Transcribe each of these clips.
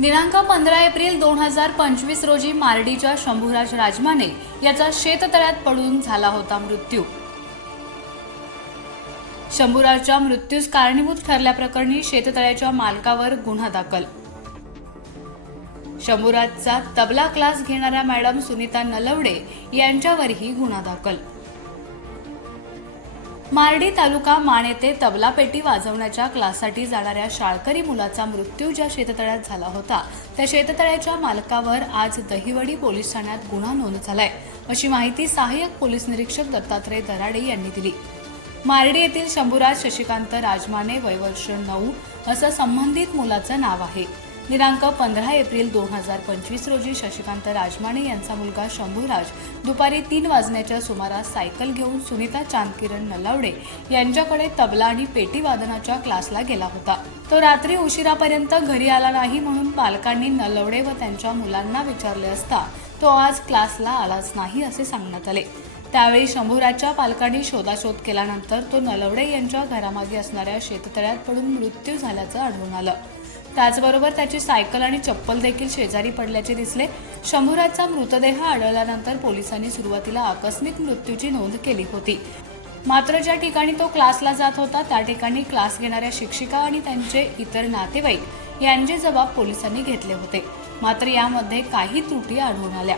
दिनांक पंधरा एप्रिल दोन हजार पंचवीस रोजी मार्डीच्या शंभूराज राजमाने याचा शेततळ्यात पडून झाला होता मृत्यू. शंभूराजच्या मृत्यूस कारणीभूत ठरल्याप्रकरणी शेततळ्याच्या मालकावर गुन्हा दाखल. शंभूराजचा तबला क्लास घेणाऱ्या मॅडम सुनीता नलवडे यांच्यावरही गुन्हा दाखल. मार्डी तालुका माण येथे तबलापेटी वाजवण्याच्या क्लाससाठी जाणाऱ्या शाळकरी मुलाचा मृत्यू ज्या शेततळ्यात झाला होता त्या शेततळ्याच्या मालकावर आज दहिवडी पोलीस ठाण्यात गुन्हा नोंद झालाय अशी माहिती सहाय्यक पोलीस निरीक्षक दत्तात्रय दराडे यांनी दिली. मार्डी येथील शंभूराज शशिकांत राजमाने वयवर्ष नऊ असं संबंधित मुलाचं नाव आहे. दिनांक पंधरा एप्रिल दोन हजार पंचवीस रोजी शशिकांत राजमाने यांचा मुलगा शंभूराज दुपारी तीन वाजण्याच्या सुमारास सायकल घेऊन सुनीता चांदकिरण नलावडे यांच्याकडे तबला आणि पेटी वादनाच्या क्लासला गेला होता. तो रात्री उशिरापर्यंत घरी आला नाही म्हणून पालकांनी नलवडे व त्यांच्या मुलांना विचारले असता तो आज क्लासला आलाच नाही असे सांगण्यात आले. त्यावेळी शंभूराजच्या पालकांनी शोधाशोध केल्यानंतर तो नलवडे यांच्या घरामागे असणाऱ्या शेततळ्यात पडून मृत्यू झाल्याचं आढळून आलं. त्याचबरोबर त्याची सायकल आणि चप्पल देखील शेजारी पडल्याचे दिसले. शंभूराजचा मृतदेह आढळल्यानंतर पोलिसांनी सुरुवातीला आकस्मिक मृत्यूची नोंद केली होती. मात्र ज्या ठिकाणी तो क्लासला जात होता त्या ठिकाणी क्लास घेणाऱ्या शिक्षिका आणि त्यांचे इतर नातेवाईक यांचे जबाब पोलिसांनी घेतले होते. मात्र यामध्ये काही त्रुटी आढळून आल्या.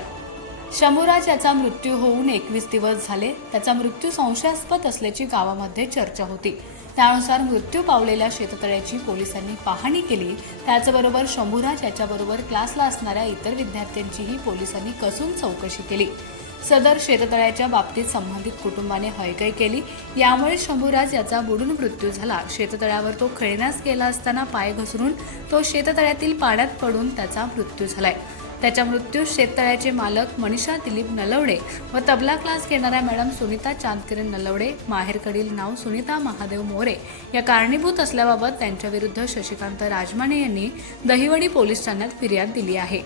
शंभूराज याचा मृत्यू होऊन एकवीस दिवस झाले. त्याचा मृत्यू संशयास्पद असल्याची गावामध्ये चर्चा होती. त्यानुसार मृत्यू पावलेल्या शेततळ्याची पोलिसांनी पाहणी केली. त्याचबरोबर शंभूराज याच्याबरोबर क्लासला असणाऱ्या इतर विद्यार्थ्यांचीही पोलिसांनी कसून चौकशी केली. सदर शेततळ्याच्या बाबतीत संबंधित कुटुंबाने हयगय केली. यामुळे शंभूराज याचा बुडून मृत्यू झाला. शेततळ्यावर तो खेळण्यास गेला असताना पाय घसरून तो शेततळ्यातील पाण्यात पडून त्याचा मृत्यू झालाय. त्याच्या मृत्यू शेततळ्याचे मालक मनीषा दिलीप नलवडे व तबला क्लास घेणाऱ्या मॅडम सुनीता चांदकिरण नलवडे माहेरकडील नाव सुनीता महादेव मोरे या कारणीभूत असल्याबाबत त्यांच्याविरुद्ध शशिकांत राजमाने यांनी दहिवडी पोलीस ठाण्यात फिर्याद दिली आहे.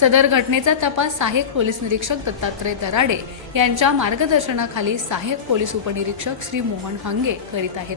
सदर घटनेचा तपास सहाय्यक पोलीस निरीक्षक दत्तात्रय दराडे यांच्या मार्गदर्शनाखाली सहाय्यक पोलीस उपनिरीक्षक श्री मोहन हंगे करीत आहेत.